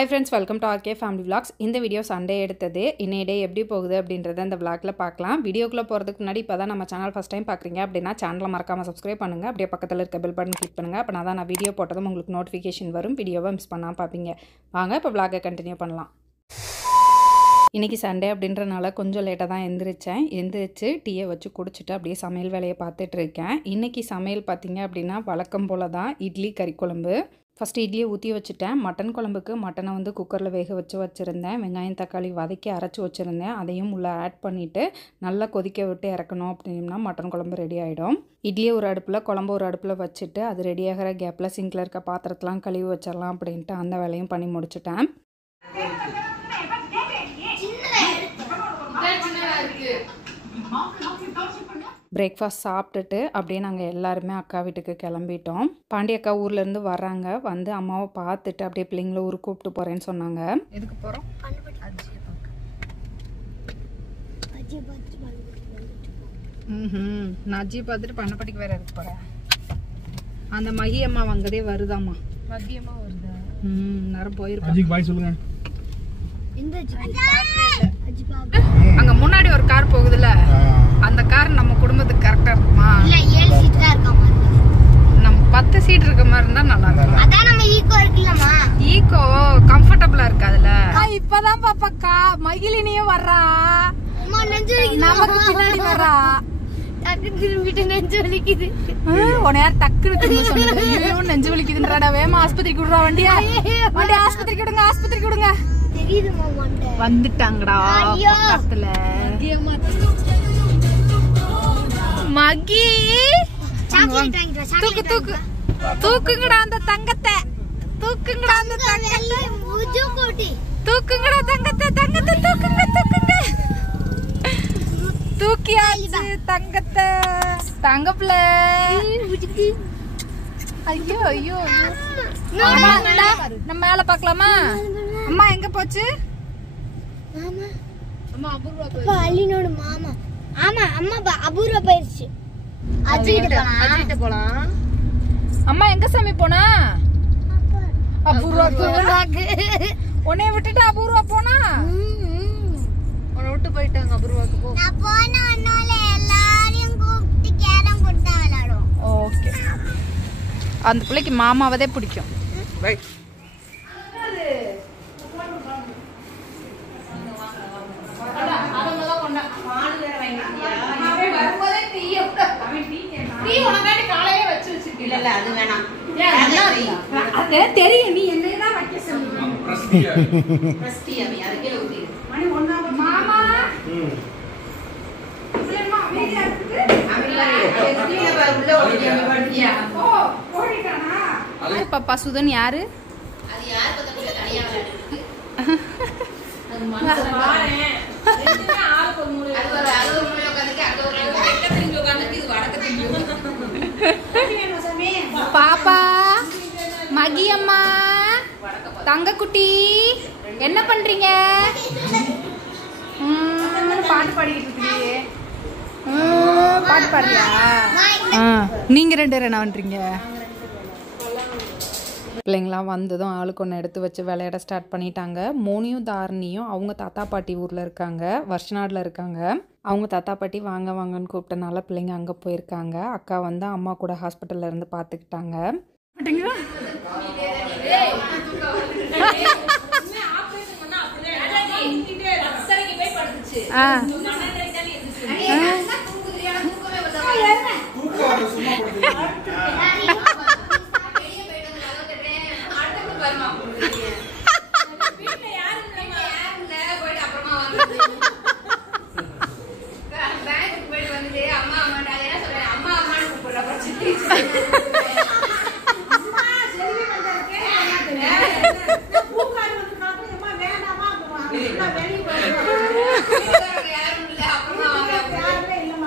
Hi friends, welcome to RK Family Vlogs. இந்த video Sunday எடுத்தது. இன்னைய டே எப்படி போகுது அப்படின்றத இந்த vlogல பார்க்கலாம். வீடியோக்குள்ள போறதுக்கு முன்னாடி இப்பதான் நம்ம சேனல் ஃபர்ஸ்ட் டைம் பார்க்கறீங்க அப்படினா சேனலை மறக்காம subscribe பண்ணுங்க. அப்படியே பக்கத்துல இருக்க bell button click பண்ணுங்க. அப்பதான் நான் வீடியோ போட்டதும் உங்களுக்கு நோட்டிஃபிகேஷன் வரும். வீடியோவை மிஸ் பண்ணாம பாப்பீங்க. வாங்க இப்ப vlog-ஐ கண்டினியூ பண்ணலாம். இன்னைக்கு சண்டே அப்படின்றனால கொஞ்சம் லேட்டா தான் எந்திரிச்சேன். எந்திரிச்சு டீயை வச்சு குடிச்சிட்டு அப்படியே சமையல் வேலையை பார்த்துட்டு இருக்கேன். இன்னைக்கு சமையல் பாத்தீங்க அப்படினா வழக்கம் போல தான் இட்லி கறி குழம்பு. ஃபர்ஸ்ட் இட்லியை ஊற்றி வச்சுட்டேன். மட்டன் குழம்புக்கு மட்டனை வந்து குக்கரில் வேக வச்சுருந்தேன். வெங்காயம் தக்காளி வதக்கி அரைச்சி வச்சுருந்தேன். அதையும் உள்ளே ஆட் பண்ணிவிட்டு நல்லா கொதிக்க விட்டு இறக்கணும் அப்படின்னா மட்டன் குழம்பு ரெடி ஆகிடும். இட்லியை ஒரு அடுப்பில் குழம்பு ஒரு அடுப்பில் வச்சுட்டு அது ரெடியாகிற கேப்பில் சிங்கில் இருக்க பாத்திரத்தெலாம் கழுவி வச்சிடலாம் அப்படின்ட்டு அந்த வேலையும் பண்ணி முடிச்சிட்டேன். பிரேக்ஃபாஸ்ட் சாப்பிட்டுட்டு அப்படியே நாங்கள் எல்லாருமே அக்கா வீட்டுக்கு கிளம்பிட்டோம். பாண்டி அக்கா ஊர்லேருந்து வர்றாங்க. வந்து அம்மாவை பார்த்துட்டு அப்படியே பிள்ளைங்கள ஊருக்கு கூப்பிட்டு போகிறேன்னு சொன்னாங்க. எதுக்கு போகிறோம்? நான் அஜியை பார்த்துட்டு பண்ணப்பட்டிக்கு வேற எதுக்கு போகிறேன்? அந்த மகி அம்மா அங்கதே வருதாம்மா. மகியம்மா வருதா? நேரம் போயிருக்கோம். அங்க முன்னாடி ஒரு கார் போகுதுல, அந்த கார் நம்ம குடும்பத்துக்கு கரெக்டா இருக்குமா? இல்ல 7 சீட் தான் இருக்காமா. நம்ம 10 சீட் இருக்க மாதிரி இருந்தா நல்லா இருக்கும். அதான் நம்ம ஈகோ இருக்குலமா. ஈகோ கம்ஃபர்ட்டபிளா இருக்காதுல. இப்பதான் பாப்பாக்கா மகிழினியும் வர்றா. அம்மா நெஞ்சு வலிக்குது. நமக்கு பின்னாடி வர்றா. டக்குனு திரும்பிட்டு நெஞ்சு வலிக்குது. உன்னை யார் டக்குனு திரும்ப சொன்னது? ஐயோ நெஞ்சு வலிக்குதுன்றடா. வேமா ஆஸ்பத்திரிக்கு விடுறா வண்டியா. வண்டி ஆஸ்பத்திரிக்கு விடுங்க, ஆஸ்பத்திரிக்கு விடுங்க. வந்துட்டாங்கடா பக்கத்துல. மகி தூக்கு தூக்கு தூக்குங்கடா அந்த தங்கத்தை, தூக்குங்கடா அந்த தங்கத்தை, தூக்குங்கடா தங்கத்தை, தங்கத்தை தூக்குங்க தூக்குங்க. தூக்கியாச்சு தங்கத்தை. தங்கப்புல. ஐயோ ஐயோ நம்ம மேல பாக்கலாமா? அம்மா எங்க போச்சு? அம்மா அபூர்வா போயிடுச்சு. அலினோட மாமா. ஆமா அம்மா அபூர்வா போயிடுச்சு. அஜிட்ட போலாம். அம்மா எங்க சாமி போனா? அபூர்வா போனாக்கு. உன்னை விட்டுட்டு அபூர்வா போனா? உன்னை விட்டு போயிட்டாங்க அபூர்வாக்கு. போ. நான் போனனால எல்லாரையும் கூப்பிட்டு கேரம் போட்டு விளையாடுவோம். ஓகே. அந்த பிள்ளைக்கு மாமாவதே பிடிக்கும். பை. தெரியும் நீ என்னதான் வைக்க சொல்லுங்க. பாப்பா சுதன் யாரு? பாப்பா மகி அம்மா தங்க குட்டி என்ன பண்றீங்க? பாட்டு பாடிக்கிட்டு இருக்கீங்க. பாட்டு பாடுறியா? நீங்க 2 பேரும் என்ன பண்றீங்க? பிள்ளைங்களாம் வந்ததும் ஆளுக்கு ஒன்று எடுத்து வச்சு விளையாட ஸ்டார்ட் பண்ணிட்டாங்க. மோனியும் தாரணியும் அவங்க தாத்தா பாட்டி ஊரில் இருக்காங்க, வருஷநாடில் இருக்காங்க. அவங்க தாத்தா பாட்டி வாங்க வாங்கன்னு கூப்பிட்டனால பிள்ளைங்க அங்கே போயிருக்காங்க. அக்கா வந்து அம்மா கூட ஹாஸ்பிட்டலில் இருந்து பார்த்துக்கிட்டாங்க.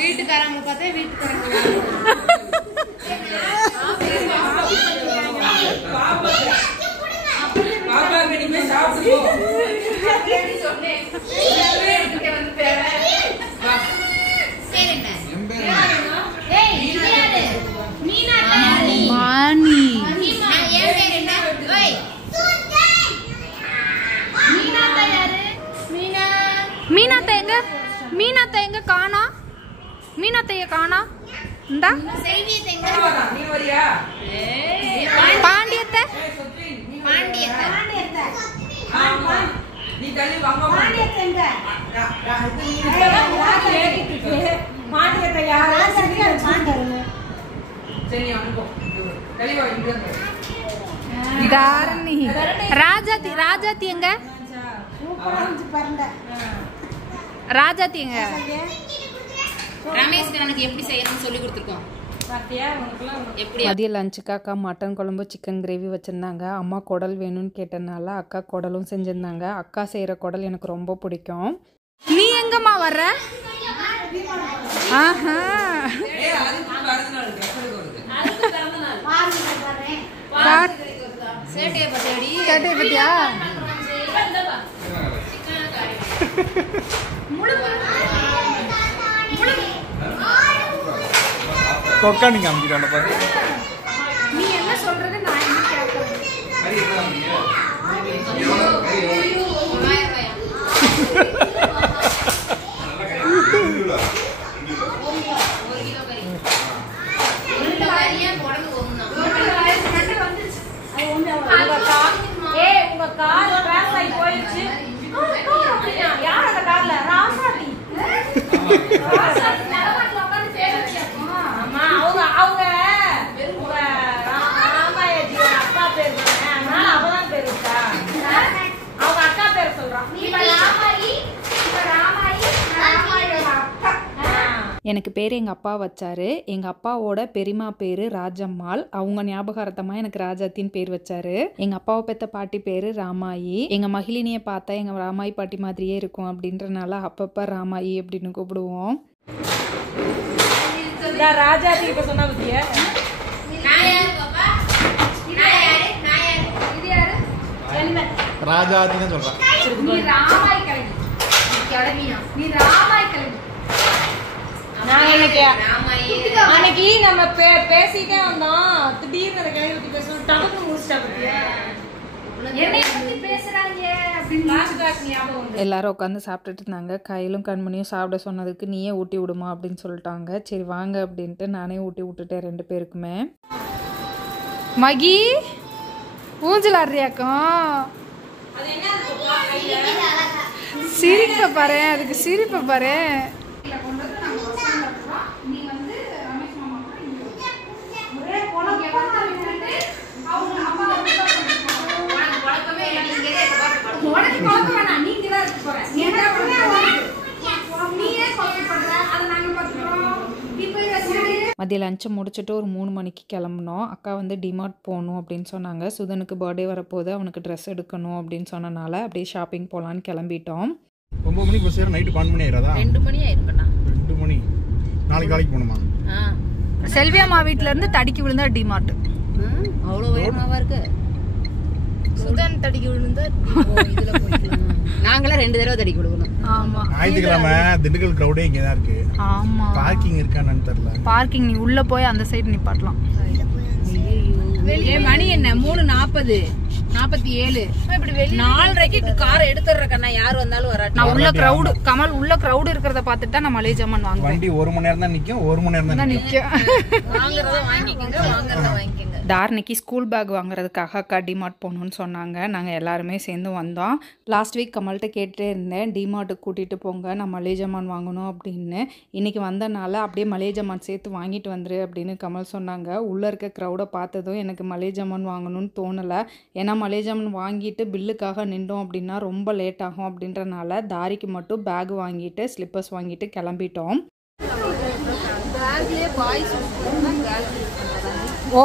வீட்டுக்காரங்க பார்த்தா வீட்டுக்காரங்க மீனாத்த எங்க காணா? மீனாத்தைய காணா? இந்தா பாண்டியத்தை ராஜாத்தி ராஜாத்தி எங்க? ராஜாத்தி எங்க? ரமேஷ்க்கு எனக்கு எப்படி செய்யணும்னு சொல்லி கொடுத்துருக்கோம். மதிய லஞ்சுக்கு அக்கா மட்டன் குழம்பு சிக்கன் கிரேவி வச்சுருந்தாங்க. அம்மா குடல் வேணும்னு கேட்டதுனால அக்கா குடலும் செஞ்சுருந்தாங்க. அக்கா செய்கிற குடல் எனக்கு ரொம்ப பிடிக்கும். நீ எங்கம்மா வர்ற? ஆஹா சேட்டையை பத்தியா? கொக்கானி காமிக்கிறான பாரு. நீ என்ன சொல்றது நான் என்ன கேட்கறேன்? உங்க கால் கிராஸ் ஆகி போயிடுச்சு. யார் அந்த கார்ல? ராசாதி. ஆமா அவங்க ராமாயஜியோட அக்கா பேர் தானே, அதனால அவதான் பேர் இருக்கா. அவங்க அக்கா பேர் சொல்றான். எனக்கு பேர் எங்கள் அப்பா வச்சாரு. எங்கள் அப்பாவோட பெரியம்மா பேர் ராஜம்மாள். அவங்க ஞாபகார்த்தமாக எனக்கு ராஜாத்தின்னு பேர் வச்சாரு. எங்கள் அப்பாவை பெற்ற பாட்டி பேர் ராமாயி. எங்கள் மகிழினியை பார்த்தா எங்கள் ராமாயி பாட்டி மாதிரியே இருக்கும் அப்படின்றனால அப்பப்போ ராமாயி அப்படின்னு கூப்பிடுவோம். ராஜாத்தி இப்ப சொன்னா பத்தியா? ராஜாத்தி தான் சொல்றான். அன்னைக்கு நம்ம பேசிட்டே வந்தோம். திடீர்னு அந்த கிளம்பி பத்தி பேசணும். டக்கு முடிச்சிட்டா பத்தியா? எல்லாரும் உட்காந்து சாப்பிட்டுட்டு இருந்தாங்க. கையிலும் கண்மணியும் சாப்பிட சொன்னதுக்கு நீயே ஊட்டி விடுமா அப்படின்னு சொல்லிட்டாங்க. சரி வாங்க அப்படின்ட்டு நானே ஊட்டி விட்டுட்டேன் 2 பேருக்குமே. மகி ஊஞ்சல் ஆடுறியாக்கும்? சிரிப்பை பாரு, அதுக்கு சிரிப்பை பாரு. மதிய லஞ்சை முடிச்சுட்டு ஒரு 3 மணிக்கு கிளம்புனோம். அக்கா வந்து டிமார்ட் போகணும் அப்படின்னு சொன்னாங்க. சுதனுக்கு பர்த்டே வரப்போது, அவனுக்கு ட்ரெஸ் எடுக்கணும் அப்படின்னு சொன்னனால அப்படியே ஷாப்பிங் போகலான்னு கிளம்பிட்டோம். 9 மணிக்கு பஸ் ஏற நைட்டு 12 மணி ஆயிராதா? 2 மணி ஆயிருக்கண்ணா. 2 மணி. நாளைக்கு காலைக்கு போகணுமா? செல்வியம்மா வீட்டுல இருந்து தடிக்கு விழுந்தா டிமார்ட். அவ்வளோ வேகமாவா இருக்கு. சுதன் தடிக்கு விழுந்தா இதுல போயிடலாம். நாங்களே 2 தடவை தடிக்கு விழுகணும். ஆமா. ஞாயிற்றுக்கிழமை திண்டுக்கல் கிரௌடே இங்கே தான் இருக்கு. ஆமா. பார்க்கிங் இருக்கான்னு தெரியல. பார்க்கிங் நீ உள்ள போய் அந்த சைடு நிப்பாட்டலாம். மணி என்ன 3:40 47. 4:30க்கு காரை எடுத்துற கண்ணா. யார் வந்தாலும் வராது. நான் உள்ள கிரவுட் கமல் உள்ள கிரவுட் இருக்கிறத பார்த்துட்டா நான் மளிகை ஜாமான் வாங்குவேன். வண்டி 1 மணி நேரம் தான் நிக்கும். 1 மணி நேரம் தான் நிக்கும். வாங்குறத வாங்கிக்கங்க, வாங்குறத வாங்கிக்கங்க. டார்னிக்கு ஸ்கூல் பேக் வாங்குறதுக்காக அக்கா டிமார்ட் போகணுன்னு சொன்னாங்க. நாங்கள் எல்லாருமே சேர்ந்து வந்தோம். லாஸ்ட் வீக் கமல்கிட்ட கேட்டே இருந்தேன், டிமார்ட்டுக்கு கூட்டிகிட்டு போங்க, நான் மளிகை ஜாமான் வாங்கணும் அப்படின்னு. இன்றைக்கி வந்தனால அப்படியே மளிகை ஜாமான் சேர்த்து வாங்கிட்டு வந்துரு அப்படின்னு கமல் சொன்னாங்க. உள்ளே இருக்க க்ரௌடை பார்த்ததும் எனக்கு மளிகை ஜாமான் வாங்கணும்னு தோணலை. ஏன்னா மளிகை ஜாமான் வாங்கிட்டு பில்லுக்காக நின்றோம் அப்படின்னா ரொம்ப லேட் ஆகும் அப்படின்றனால தாரிக்கு மட்டும் பேக் வாங்கிட்டு ஸ்லிப்பர்ஸ் வாங்கிட்டு கிளம்பிட்டோம். ஓ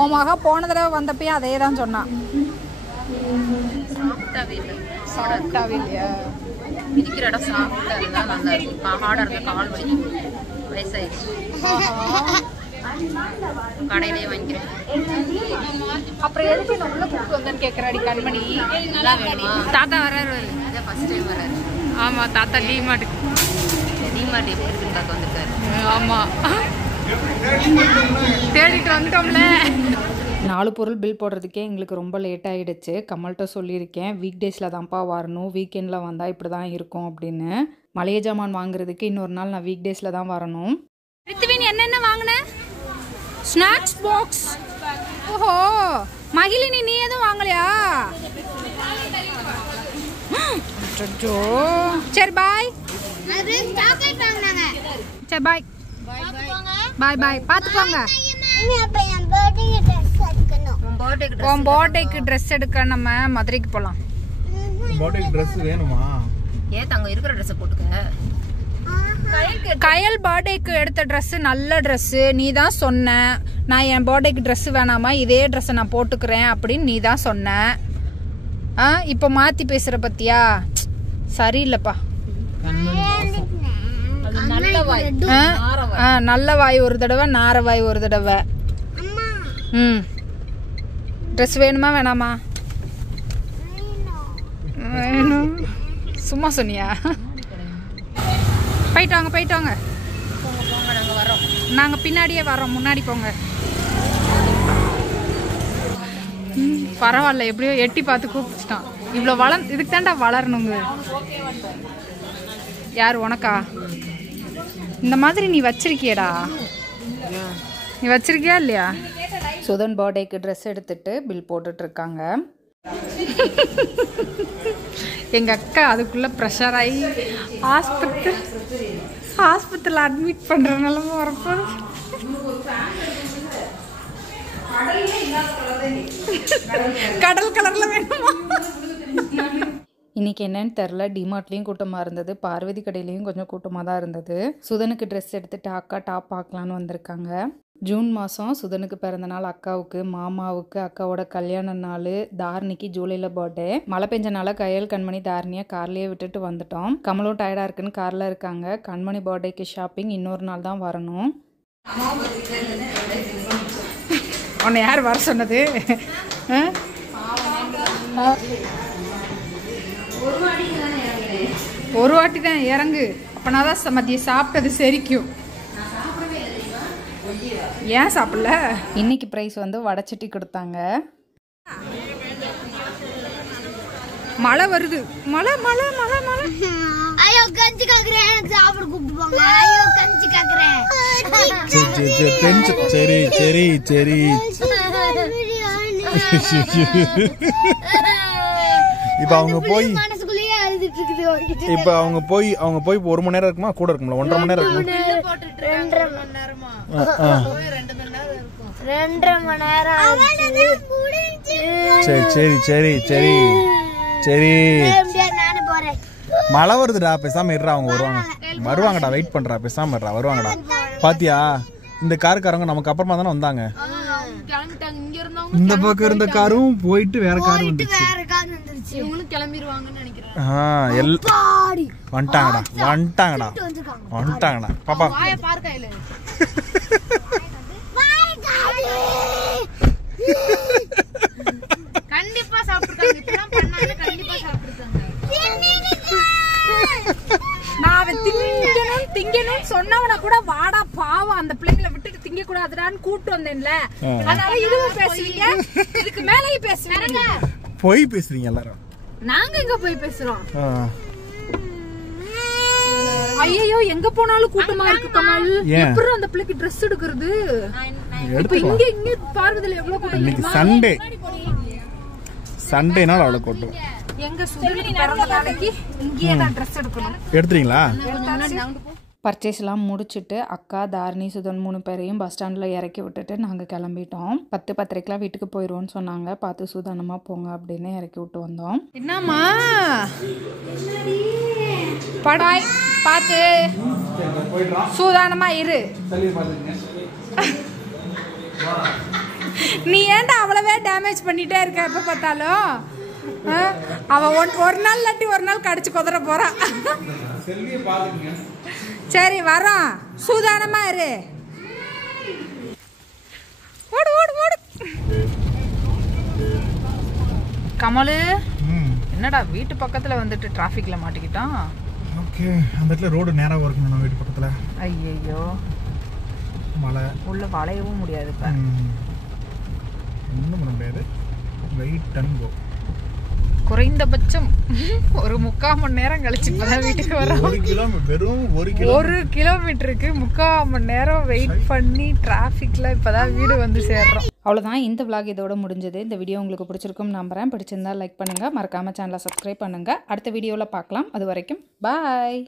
உன் மகா போன தடவை வந்தப்பயும் அதே தான் சொன்னான். சாஃப்டாகவே இல்லையா? இருக்கிற இடம் சாஃப்டாக இருந்தால் நல்லா இருக்கும். ஹார்டாக இருந்தால் கால் வலிக்கும். வயசாயிடுச்சு. கடையிலே வாங்கிக்கிறேன். அப்புறம் எதுக்கு நான் உள்ள கூப்பிட்டு வந்தேன்னு கேட்குறாடி கண்மணி. தாத்தா வர்றாரு. அதான் ஃபர்ஸ்ட் டைம் வராரு. ஆமாம், தாத்தா டிமார்ட் எப்படி இருக்குன்னு பார்க்க வந்திருக்காரு. ஆமாம், தேடிட்டு வந்துட்டோம்ல. 4 பொருள் பில் போடுறதுக்கே எங்களுக்கு ரொம்ப லேட் ஆகிடுச்சு. கமல்கிட்ட சொல்லியிருக்கேன், வீக் டேஸில் தான்ப்பா வரணும், வீக்கெண்டில் வந்தால் இப்படி தான் இருக்கும் அப்படின்னு. மளிகை ஜாமான் வாங்குறதுக்கு இன்னொரு நாள் நான் வீக் டேஸில் தான் வரணும். ரித்துவின் என்னென்ன வாங்கின? Snacks box. ஓஹோ, மகிழினி நீ எதுவும் வாங்கலையா? சரி பாய். சரி பாய் பாய் பாய். பார்த்துக்கோங்க. உன் பர்த்டேக்கு ட்ரெஸ் எடுக்க நம்ம மதுரைக்கு போகலாம். பர்த்டேக்கு ட்ரெஸ் வேணுமா? ஏன் தங்க இருக்கிற ட்ரெஸ்ஸை போட்டுக்க. கயல் பர்த்டேக்கு எடுத்த ட்ரெஸ் நல்ல ட்ரெஸ்ஸு. நீ தான் சொன்ன நான் என் பர்த்டேக்கு ட்ரெஸ் வேணாமா, இதே ட்ரெஸ்ஸை நான் போட்டுக்கிறேன் அப்படின்னு நீ தான் சொன்ன. இப்போ மாற்றி பேசுகிற பத்தியா? சரியில்லைப்பா. நல்ல வாய் ஒரு தடவை, நார வாய் ஒரு தடவை. ட்ரெஸ் வேணுமா வேணாமா? வேணும். சும்மா சொன்னியா? போயிட்டு வாங்க போயிட்டு வாங்க. நாங்கள் வரோம். நாங்கள் பின்னாடியே வரோம், முன்னாடி போங்க. பரவாயில்ல, எப்படியோ எட்டி பார்த்து கூப்பிட்டுட்டான். இவ்வளோ இதுக்கு தாண்டா வளரணுங்க. யார் உனக்கா? இந்த மாதிரி நீ வச்சிருக்கியடா? நீ வச்சிருக்கியா இல்லையா? சுதன் பர்த்டேக்கு ட்ரெஸ் எடுத்துட்டு பில் போட்டுட்ருக்காங்க. எங்கள் அக்கா அதுக்குள்ளே ப்ரெஷர் ஆகி ஹாஸ்பிட்டலில் அட்மிட் பண்ணுற நிலமை வரப்போ. கடல் கலரில் வேணுமா? இன்றைக்கி என்னன்னு தெரில, டிமார்ட்லேயும் கூட்டமாக இருந்தது, பார்வதி கடையிலையும் கொஞ்சம் கூட்டமாக தான் இருந்தது. சுதனுக்கு ட்ரெஸ் எடுத்துகிட்டு அக்கா டாப் பார்க்கலான்னு வந்திருக்காங்க. ஜூன் மாதம் சுதனுக்கு பிறந்த நாள், அக்காவுக்கு, மாமாவுக்கு அக்காவோட கல்யாண நாள், தாரணிக்கு ஜூலையில் பர்த்டே. மழை பெஞ்சனால கயல், கண்மணி, தாரணியை கார்லேயே விட்டுட்டு வந்துட்டோம். கமலும் டயர்டாக இருக்குன்னு காரில் இருக்காங்க. கண்மணி பர்த்டேக்கு ஷாப்பிங் இன்னொரு நாள் தான் வரணும். உன்னை யார் வர சொன்னது? ஒரு வாட்டி தான் இறங்கு, அப்போனா தான் மதியம் சாப்பிட்டது செரிக்கும். ஏன் சாப்பிடல? இன்னைக்கு ப்ரைஸ் வந்து வடைச்சட்டி கொடுத்தாங்க. மழை வருது, மழை மழை மழை மழை. ஐயோ கஞ்சி காக்குறேன், எனக்கு சாப்பிட கூப்பிடுவாங்க. ஐயோ கஞ்சி காக்குறேன். சரி சரி சரி. இப்ப அவங்க போய் மனசுக்குள்ளேயே அழுதுட்டு இருக்குது. இப்ப அவங்க போய் 1 மணி நேரம் இருக்குமா? கூட இருக்கும்ல, 1.5 மணி நேரம் இருக்குமா? 2.5 மணி நேரமா? 2.5 மணி நேரம். சரி சரி சரி சரி சரி. நானே போறேன். மழை வருதுடா, பேசாம இருடா. அவங்க வருவாங்கடா, வெயிட் பண்றா, பேசாம இருடா, வருவாங்கடா. பாத்தியா, இந்த காருக்காரங்க நமக்கு அப்புறமா தானே வந்தாங்க. இந்த பக்கம் இருந்த காரும் போயிட்டு வேற கார் வந்துச்சு. இவங்களும் கிளம்பிடுவாங்கன்னு நினைக்கிறேன். வந்துட்டாங்கடா பாப்பா. கண்டிப்பா சாப்பிட்டுருக்காங்க. இப்பதான் பண்ணாங்க, கண்டிப்பா சாப்பிட்டுருக்காங்க. நான் திங்கணும் சொன்னவன கூட வாடா பாவம் அந்த பிள்ளைங்களை விட்டுட்டு திங்க கூடாதுடான்னு கூட்டு வந்தேன்ல. அதனால இதுவும் பேசுவீங்க, இதுக்கு மேலேயும் பேசுவீங்க. போய் பேசுறீங்க எல்லாரும். நாங்க எங்க போய் பேசுறோம்? ஐயோ, எங்க போனாலும் கூட்டமா இருக்கு கமல். எப்படி அந்த பிள்ளைக்கு ட்ரெஸ் எடுக்கிறது? இப்ப இங்க பார்வதில எவ்வளவு கூட்டம். இன்னைக்கு சண்டேனால அவ்வளவு கூட்டம். எங்க சுதனுக்கு பிறந்த நாளைக்கு இங்கேயே தான் ட்ரெஸ் எடுக்கணும். எடுத்துறீங்களா? பர்ச்சேஸ்லாம் முடிச்சுட்டு அக்கா, தாரணி, சுதன் 3 பேரையும் பஸ் ஸ்டாண்டில் இறக்கி விட்டுட்டு நாங்கள் கிளம்பிட்டோம். 10-10:30 வீட்டுக்கு போயிடுவோன்னு சொன்னாங்க. பார்த்து சூதானமாக போங்க அப்படின்னு இறக்கி விட்டு வந்தோம். என்னம்மா படாய், பார்த்து சூதானமாக இரு. நீ ஏன்டா அவ்வளவே டேமேஜ் பண்ணிட்டே இருக்க? எப்போ பார்த்தாலும் அவன் ஒரு நாள் இல்லாட்டி ஒரு நாள் கடிச்சு குதிர போறான். சரி வரோம், சூதானமா இரு. ஓடு ஓடு ஓடு. கமலு, என்னடா வீட்டு பக்கத்துல வந்துட்டு டிராஃபிக்ல மாட்டிக்கிட்டான்? ஓகே, அந்த இடத்துல ரோடு நேரா இருக்கும் நம்ம வீட்டு பக்கத்துல. ஐயோ, மழை, உள்ள வளையவும் முடியாது. ஒன்றும் பண்ண முடியாது. வெயிட் அண்ட் கோ. குறைந்தபட்சம் ஒரு 3/4 மணி நேரம் கழிச்சு இப்பதான் வீட்டுக்கு வரோம். 1 கிலோமீட்டர், வெறும் 1 கிலோமீட்டருக்கு 3/4 மணி நேரம் வெயிட் பண்ணி டிராஃபிக்ல இப்பதான் வீடு வந்து சேர்றோம். அவ்வளோதான், இந்த vlog இதோட முடிஞ்சது. இந்த வீடியோ உங்களுக்கு பிடிச்சிருக்கும் நம்புறேன். பிடிச்சிருந்தா லைக் பண்ணுங்க, மறக்காம சேனலை சப்ஸ்கிரைப் பண்ணுங்க. அடுத்த வீடியோவில் பார்க்கலாம். அது வரைக்கும் பாய்.